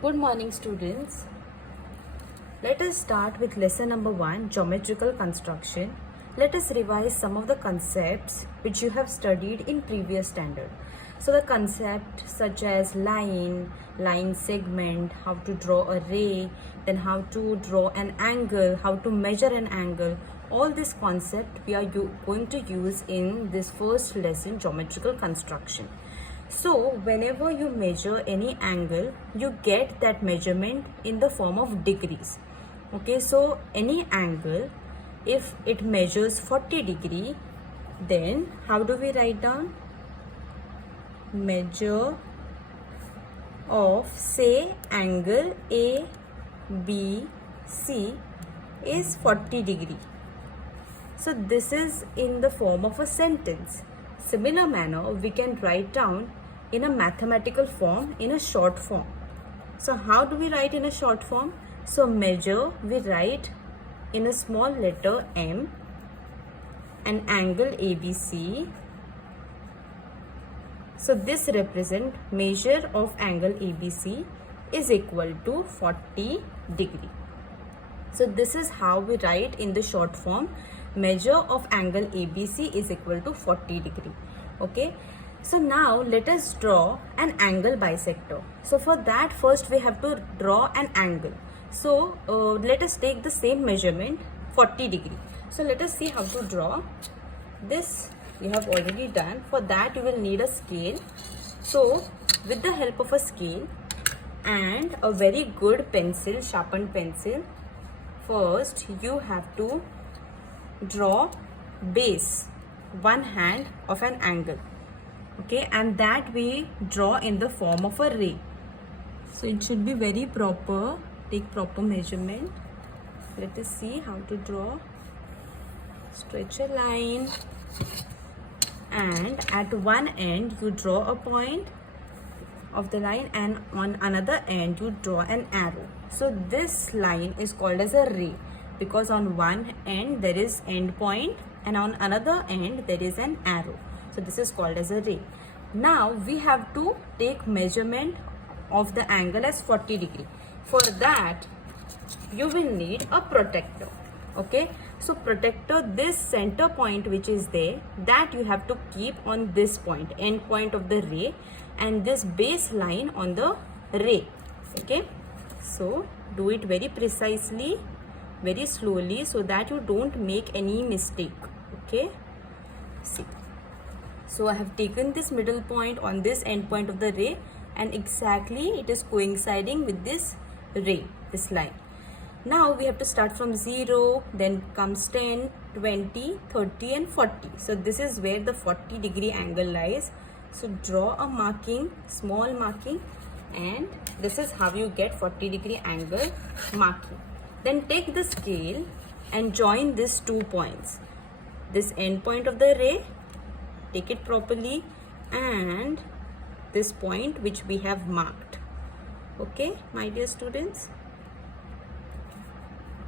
Good morning, students. Let us start with lesson number 1, geometrical construction. Let us revise some of the concepts which you have studied in previous standard. So the concept such as line segment, how to draw a ray, then how to draw an angle, how to measure an angle, all this concept we are going to use in this first lesson, geometrical construction. So whenever you measure any angle, you get that measurement in the form of degrees. Okay, so any angle, if it measures 40 degree, then how do we write down? Measure of, say, angle ABC is 40 degree. So this is in the form of a sentence. Similar manner, we can write down in a mathematical form, in a short form. So how do we write in a short form? So measure, we write in a small letter M, an angle ABC. So this represent measure of angle ABC is equal to 40 degree. So this is how we write in the short form, measure of angle ABC is equal to 40 degree. Okay. So now let us draw an angle bisector. So for that, first we have to draw an angle. So let us take the same measurement, 40 degree. So let us see how to draw. This we have already done. For that you will need a scale. So with the help of a scale and a very good pencil, sharpened pencil, first you have to draw base, one hand of an angle. Okay, and that we draw in the form of a ray. So it should be very proper. Take proper measurement. Let us see how to draw. Stretch a line, and at one end you draw a point of the line, and on another end you draw an arrow. So this line is called as a ray because on one end there is end point and on another end there is an arrow. So this is called as a ray. Now we have to take measurement of the angle as 40 degree. For that you will need a protractor. Okay, so protractor, this center point which is there, that you have to keep on this point, end point of the ray, and this base line on the ray. Okay, so do it very precisely, very slowly, so that you don't make any mistake. Okay, see. So I have taken this middle point on this end point of the ray, and exactly it is coinciding with this ray, this line. Now we have to start from 0, then comes 10, 20, 30 and 40. So this is where the 40 degree angle lies. So draw a marking, small marking, and this is how you get 40 degree angle marking. Then take the scale and join these 2 points. This end point of the ray, take it properly, and this point which we have marked. Okay, my dear students.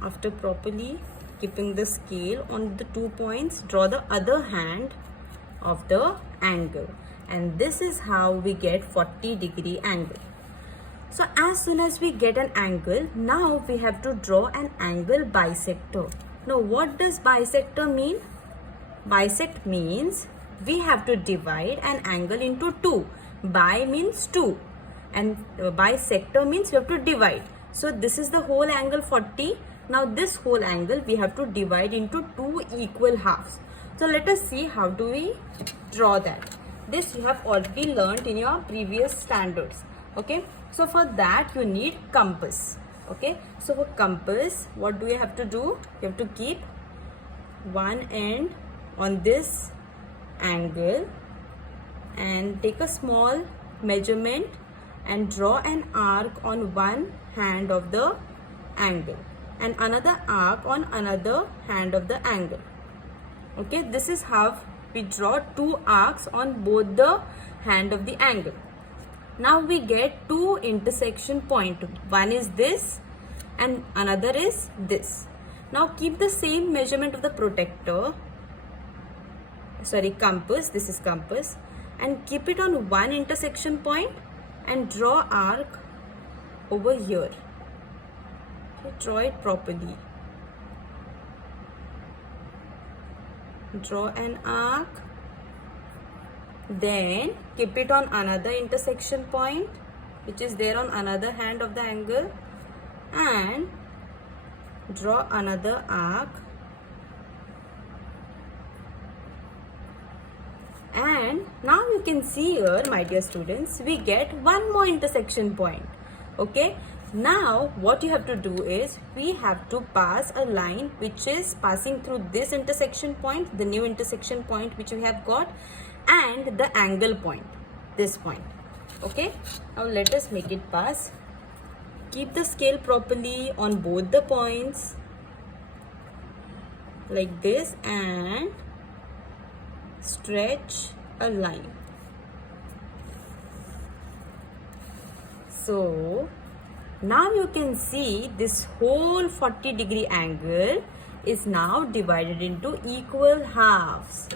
After properly keeping the scale on the 2 points, draw the other hand of the angle, and this is how we get 40 degree angle. So as soon as we get an angle, now we have to draw an angle bisector. Now what does bisector mean? Bisect means we have to divide an angle into 2. Bi means 2 and bisector means we have to divide. So this is the whole angle 40. Now this whole angle we have to divide into 2 equal halves. So let us see how do we draw that. This you have already learnt in your previous standards. Okay, so for that you need compass. Okay, so for compass, what do you have to do? You have to keep one end on this angle and take a small measurement and draw an arc on one hand of the angle and another arc on another hand of the angle. Okay, this is how we draw 2 arcs on both the hand of the angle. Now we get 2 intersection point. One is this and another is this. Now keep the same measurement of the protractor, compass, this is compass, and keep it on one intersection point and draw arc over here. Okay, draw it properly. Draw an arc. Then keep it on another intersection point, which is there on another hand of the angle, and draw another arc. And now you can see here, my dear students, we get one more intersection point. Okay, now what you have to do is we have to pass a line which is passing through this intersection point, the new intersection point which we have got, and the angle point, this point. Okay, now let us make it pass. Keep the scale properly on both the points like this and stretch a line. So now you can see this whole 40-degree angle is now divided into equal halves.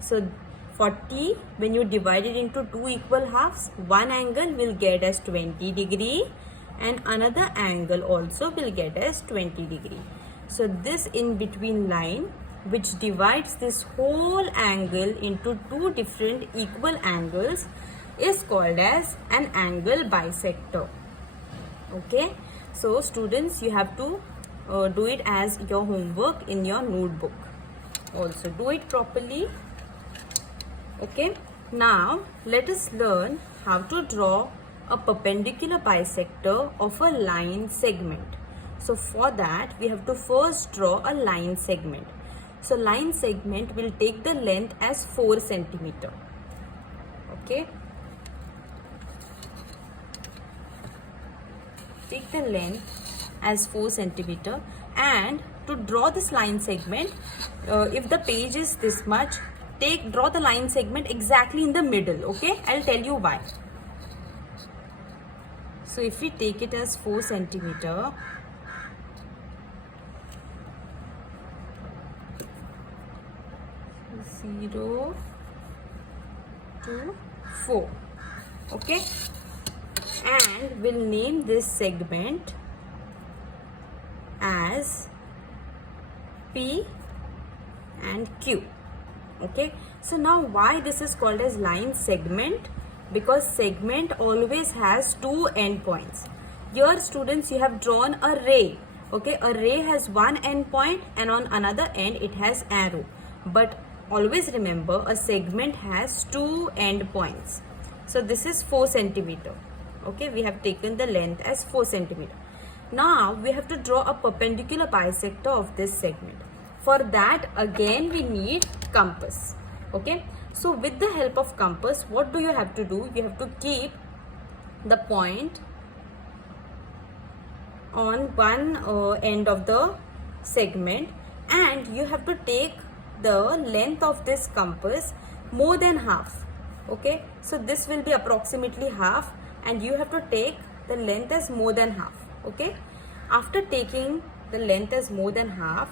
So 40, when you divide it into two equal halves, one angle will get as 20 degree and another angle also will get as 20 degree. So this in between line which divides this whole angle into two different equal angles is called as an angle bisector. Okay, so students, you have to do it as your homework in your notebook. Also do it properly. Okay, now let us learn how to draw a perpendicular bisector of a line segment. So for that we have to first draw a line segment. So line segment will take the length as 4 cm. Okay, take the length as 4 cm, and to draw this line segment, if the page is this much, draw the line segment exactly in the middle. Okay, I'll tell you why. So if we take it as 4 cm, zero to 4, okay, and we'll name this segment as P and Q. Okay, so now why this is called as line segment? Because segment always has two endpoints. Here students, you have drawn a ray. Okay, a ray has one end point and on another end it has arrow, but always remember a segment has two end points. So this is 4 cm. Okay, we have taken the length as 4 cm. Now we have to draw a perpendicular bisector of this segment. For that again we need compass. Okay, so with the help of compass, what do you have to do? You have to keep the point on one end of the segment, and you have to take the length of this compass more than half. Okay, so this will be approximately half and you have to take the length as more than half. Okay, after taking the length as more than half,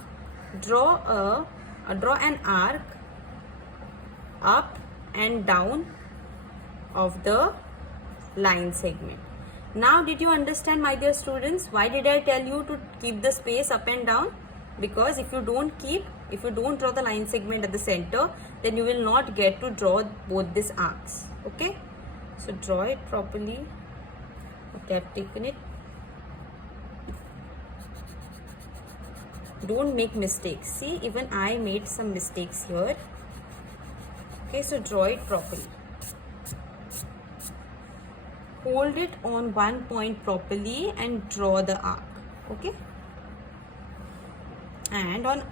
draw an arc up and down of the line segment. Now did you understand, my dear students, why did I tell you to keep the space up and down? Because if you don't draw the line segment at the center, then you will not get to draw both these arcs. Okay, so draw it properly. Okay, I've taken it. Don't make mistakes. See, even I made some mistakes here. Okay, so draw it properly. Hold it on one point properly and draw the arc. Okay, and on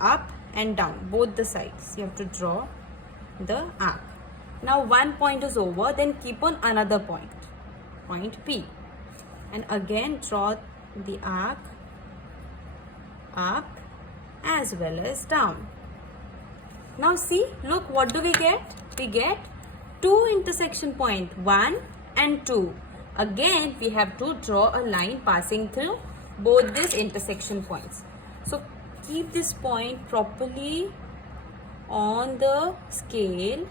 up and down both the sides you have to draw the arc. Now one point is over, then keep on another point P, and again draw the arc up as well as down. Now see, look, what do we get? We get two intersection point, 1 and 2. Again we have to draw a line passing through both these intersection points. So keep this point properly on the scale.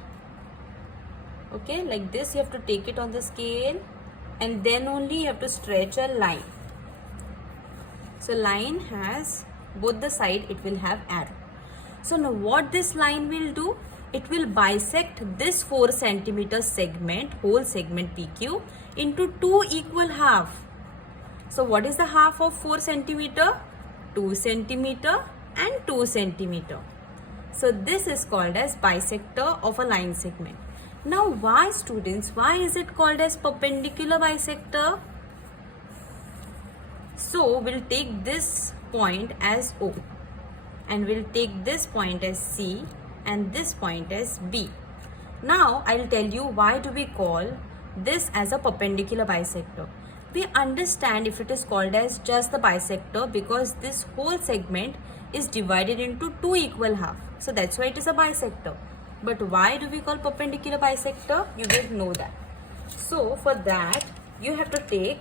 Okay, like this you have to take it on the scale and then only you have to stretch a line. So line has both the side, it will have arrow. So now what this line will do, it will bisect this 4 centimeter segment, whole segment PQ, into 2 equal half. So what is the half of 4 centimeter? 2 centimeter and 2 centimeter. So this is called as bisector of a line segment. Now why, students, why is it called as perpendicular bisector? So we'll take this point as O, and we'll take this point as C and this point as B. Now I'll tell you why do we call this as a perpendicular bisector. We understand if it is called as just the bisector because this whole segment is divided into 2 equal halves. So that's why it is a bisector. But why do we call perpendicular bisector? You will know that. So for that you have to take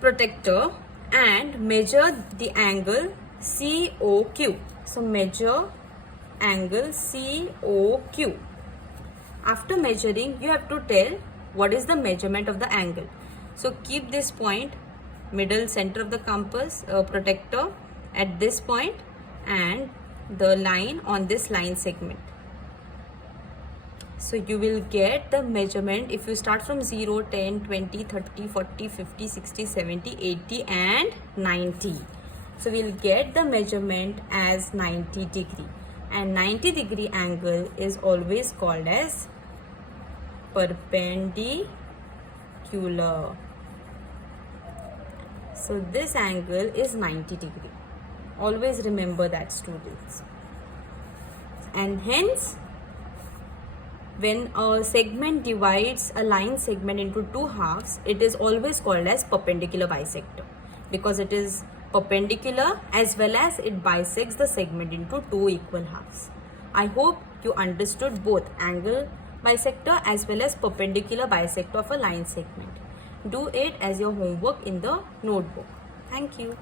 protractor and measure the angle COQ. So measure angle COQ. After measuring, you have to tell what is the measurement of the angle. So keep this point, middle center of the compass, protractor at this point and the line on this line segment. So you will get the measurement if you start from 0, 10, 20, 30, 40, 50, 60, 70, 80 and 90. So we'll get the measurement as 90 degree, and 90 degree angle is always called as perpendicular. So this angle is 90 degree. Always remember that, students. And hence, when a segment divides a line segment into 2 halves, it is always called as perpendicular bisector because it is perpendicular as well as it bisects the segment into 2 equal halves. I hope you understood both angle bisector as well as perpendicular bisector of a line segment. Do it as your homework in the notebook. Thank you.